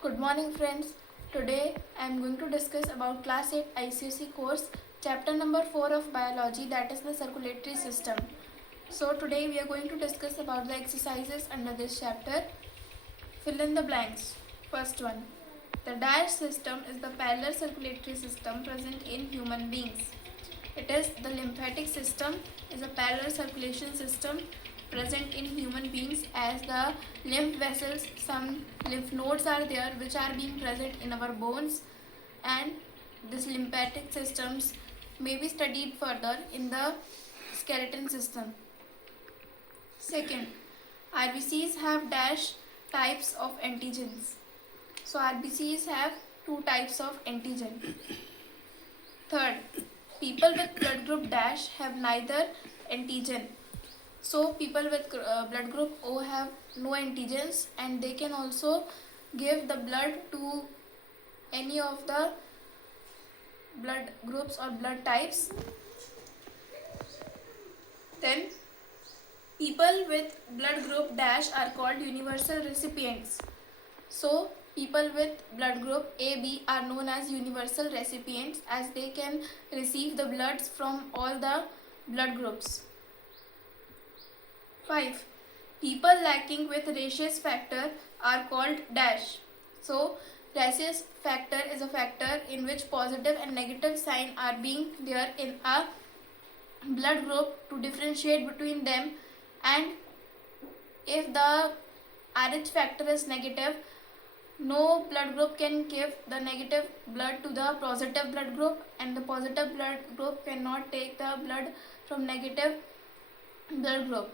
Good morning friends. Today I am going to discuss about class 8 ICSE course chapter number 4 of biology, that is the circulatory system. So today we are going to discuss about the exercises under this chapter. Fill in the blanks. First one. The DASH system is the parallel circulatory system present in human beings. It is the lymphatic system is a parallel circulation system present in human beings, as the lymph vessels, some lymph nodes are there which are being present in our bones, and this lymphatic systems may be studied further in the skeleton system. Second, RBCs have dash types of antigens. So RBCs have two types of antigen. Third, people with blood group dash have neither antigen. So people with blood group O have no antigens, and they can also give the blood to any of the blood groups or blood types. Then people with blood group dash are called universal recipients. So people with blood group AB are known as universal recipients, as they can receive the bloods from all the blood groups. 5. People lacking with rhesus factor are called dash. So rhesus factor is a factor in which positive and negative sign are being there in a blood group to differentiate between them, and if the Rh factor is negative, no blood group can give the negative blood to the positive blood group, and the positive blood group cannot take the blood from negative blood group,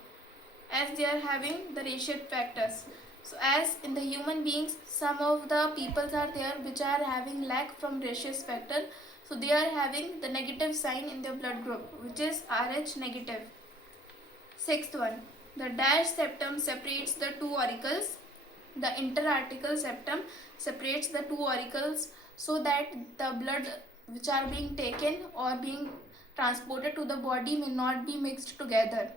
as they are having the rhesus factors. So as in the human beings, some of the peoples are there which are having lack from rhesus factor, so they are having the negative sign in their blood group, which is Rh negative. Sixth one, the dash septum separates the two auricles. The interarticle septum separates the two auricles so that the blood which are being taken or being transported to the body may not be mixed together.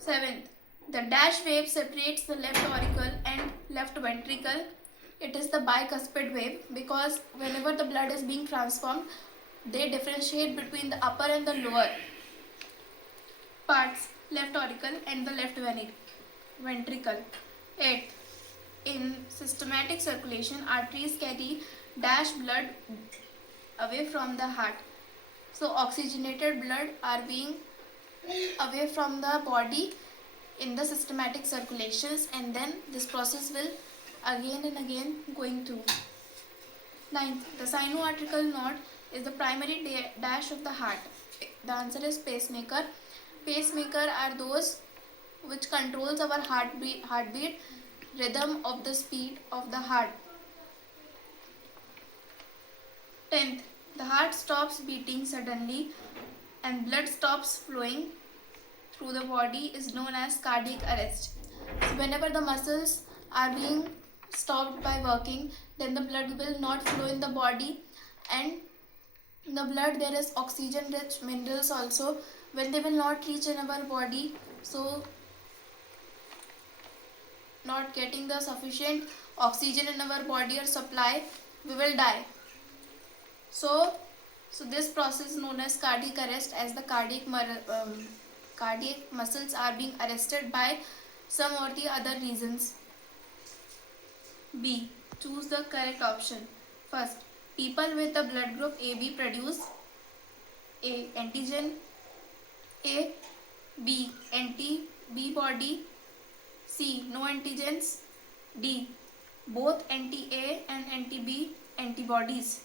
7th, the dash wave separates the left auricle and left ventricle. It is the bicuspid wave, because whenever the blood is being transformed, they differentiate between the upper and the lower parts, left auricle and the left ventricle. 8th, in systematic circulation, arteries carry dash blood away from the heart. So oxygenated blood are being away from the body in the systematic circulations, and then this process will again and again going through. 9th, the sinoatrial node is the primary dash of the heart. The answer is pacemaker. Pacemaker are those which controls our heartbeat rhythm of the speed of the heart. 10th, the heart stops beating suddenly and blood stops flowing through the body is known as cardiac arrest. So whenever the muscles are being stopped by working, then the blood will not flow in the body, and in the blood there is oxygen rich minerals also. When they will not reach in our body, so not getting the sufficient oxygen in our body or supply, we will die. So this process is known as cardiac arrest, as the cardiac muscles are being arrested by some or the other reasons. B. Choose the correct option. First, people with the blood group AB produce A. Antigen A, B. Anti-B body, C. No antigens, D. Both anti-A and anti-B antibodies.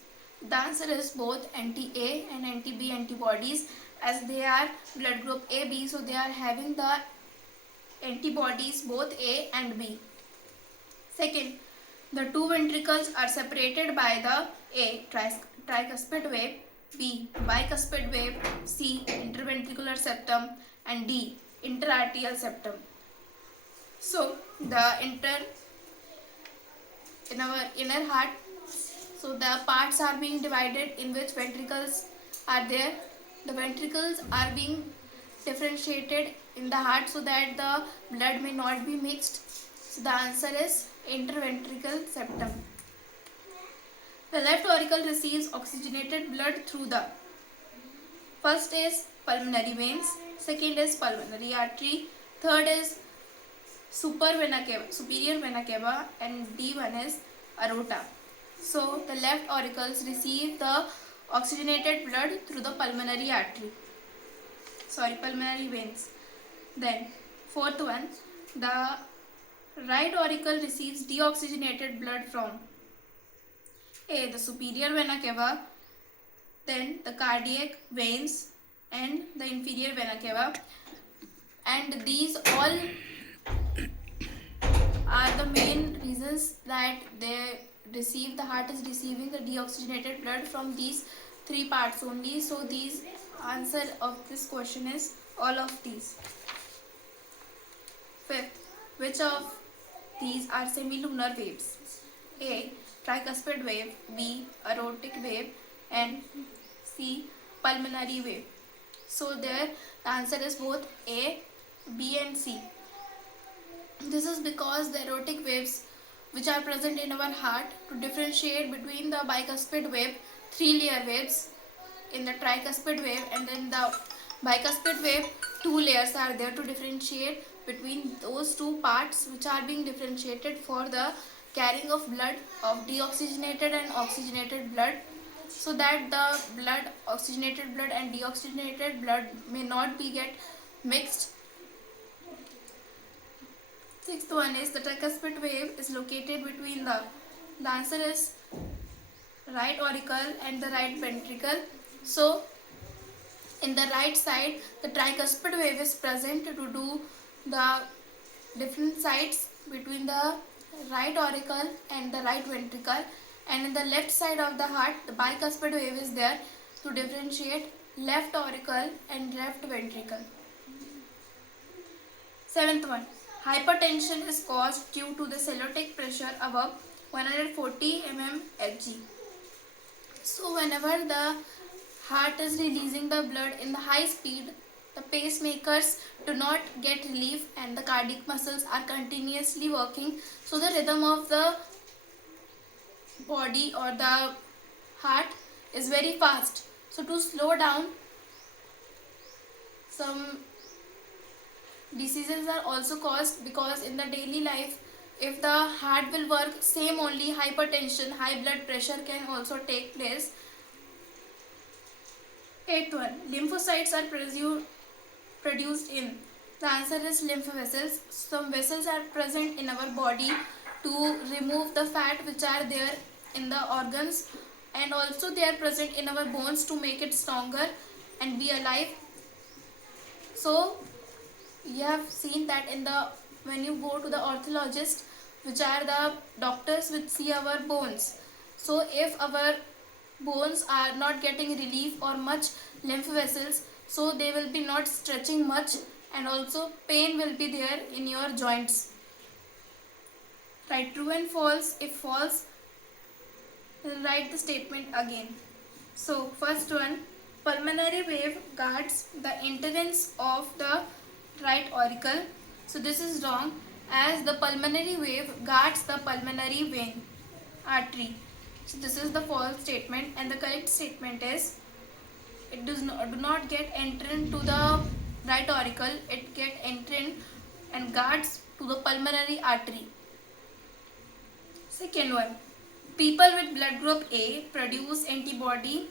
The answer is both anti-A and anti-B antibodies, as they are blood group AB, so they are having the antibodies both A and B. Second, the two ventricles are separated by the A. Tricuspid wave, B. Bicuspid wave, C. Interventricular septum, and D. Interarterial septum. So in our inner heart, so the parts are being divided in which ventricles are there. The ventricles are being differentiated in the heart so that the blood may not be mixed. So the answer is interventricular septum. The left auricle receives oxygenated blood through the first is pulmonary veins, second is pulmonary artery, third is superior vena cava, and D1 is aorta. So the left auricles receive the oxygenated blood through the pulmonary veins. Then fourth one, the right auricle receives deoxygenated blood from A, the superior vena cava, then the cardiac veins and the inferior vena cava, and these all are the main reasons that the heart is receiving the deoxygenated blood from these three parts only. So these answer of this question is all of these. Fifth, which of these are semilunar waves? A, tricuspid wave, B, aortic wave, and C, pulmonary wave. So there the answer is both A, B and C. This is because the aortic waves which are present in our heart, to differentiate between the bicuspid wave, 3-layer waves in the tricuspid wave, and then the bicuspid wave, 2 layers are there to differentiate between those two parts which are being differentiated for the carrying of blood, of deoxygenated and oxygenated blood, so that the blood, oxygenated blood and deoxygenated blood may not be get mixed. Sixth one is the tricuspid wave is located between the answer is right auricle and the right ventricle. So in the right side, the tricuspid wave is present to do the different sides between the right auricle and the right ventricle, and in the left side of the heart, the bicuspid wave is there to differentiate left auricle and left ventricle. Seventh one, hypertension is caused due to the cellular pressure above 140 mmHg. So whenever the heart is releasing the blood in the high speed, the pacemakers do not get relief and the cardiac muscles are continuously working. So the rhythm of the body or the heart is very fast. So to slow down, some diseases are also caused, because in the daily life, if the heart will work same only, hypertension, high blood pressure can also take place. Eighth one, lymphocytes are produced in. The answer is lymph vessels. Some vessels are present in our body to remove the fat which are there in the organs, and also they are present in our bones to make it stronger and be alive. So you have seen that when you go to the orthologist, which are the doctors which see our bones. So if our bones are not getting relief or much lymph vessels, so they will be not stretching much, and also pain will be there in your joints. Write true and false. If false, then write the statement again. So first one, pulmonary wave guards the entrance of the right auricle. So this is wrong, as the pulmonary wave guards the pulmonary vein artery. So this is the false statement, and the correct statement is it do not get entrance to the right auricle, it get entrance and guards to the pulmonary artery. Second one, people with blood group A produce anti-B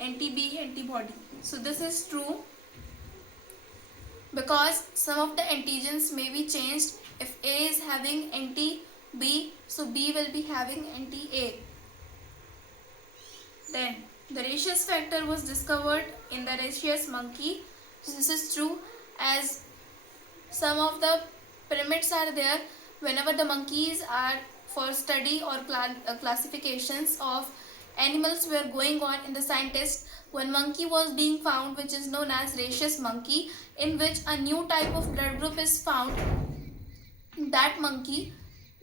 antibody. So this is true, because some of the antigens may be changed. If A is having anti-B, so B will be having anti-A. Then the rhesus factor was discovered in the rhesus monkey. So this is true, as some of the pyramids are there. Whenever the monkeys are for study or classifications of animals were going on in the scientists, one monkey was being found which is known as rhesus monkey, in which a new type of blood group is found. That monkey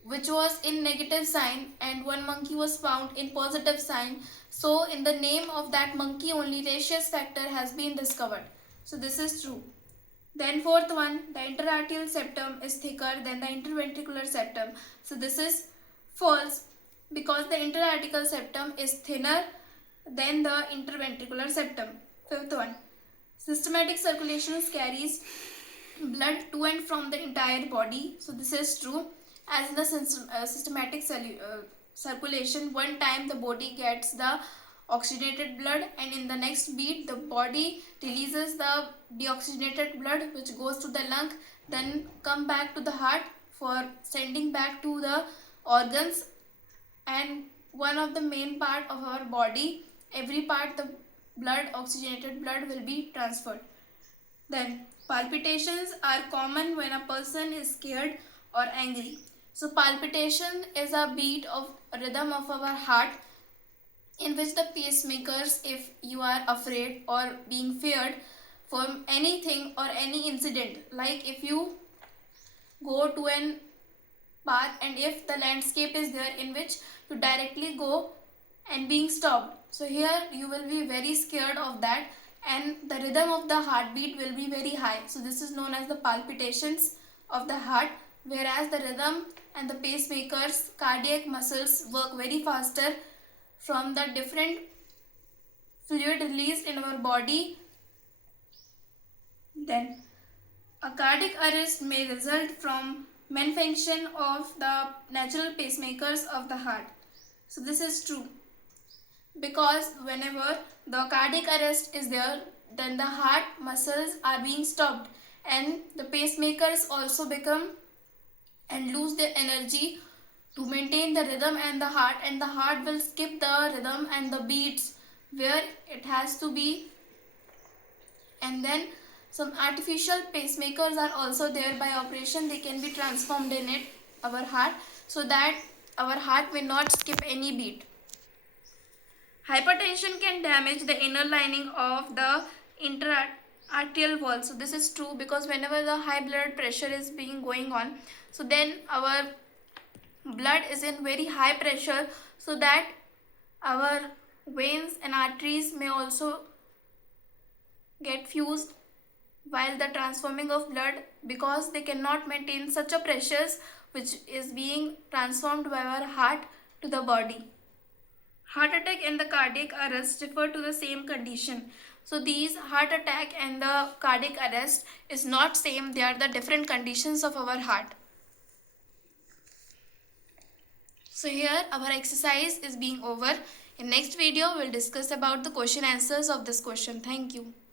which was in negative sign, and one monkey was found in positive sign. So in the name of that monkey only rhesus factor has been discovered. So this is true. Then fourth one, the interarterial septum is thicker than the interventricular septum. So this is false because the interarterial septum is thinner than the interventricular septum. Fifth one, systematic circulation carries blood to and from the entire body. So this is true, as in the systematic circulation, one time the body gets the oxygenated blood and in the next beat the body releases the deoxygenated blood which goes to the lung, then come back to the heart for sending back to the organs and one of the main part of our body, every part the blood, oxygenated blood will be transferred. Then palpitations are common when a person is scared or angry. So palpitation is a beat of rhythm of our heart in which the pacemakers, if you are afraid or being feared from anything or any incident, like if you go to an path and if the landscape is there in which you directly go and being stopped, so here you will be very scared of that and the rhythm of the heartbeat will be very high. So this is known as the palpitations of the heart, whereas the rhythm and the pacemakers, cardiac muscles work very faster from the different fluid released in our body. Then a cardiac arrest may result from malfunction of the natural pacemakers of the heart. So this is true because whenever the cardiac arrest is there, then the heart muscles are being stopped and the pacemakers also become and lose their energy to maintain the rhythm and the heart will skip the rhythm and the beats where it has to be. And then some artificial pacemakers are also there. By operation they can be transformed in it, our heart, so that our heart may not skip any beat. Hypertension can damage the inner lining of the interarterial wall. So this is true because whenever the high blood pressure is being going on, so then our blood is in very high pressure, so that our veins and arteries may also get fused while the transforming of blood, because they cannot maintain such a pressures which is being transformed by our heart to the body. Heart attack and the cardiac arrest refer to the same condition. So these heart attack and the cardiac arrest is not same, they are the different conditions of our heart. So here our exercise is being over. In next video we'll discuss about the question answers of this question. Thank you.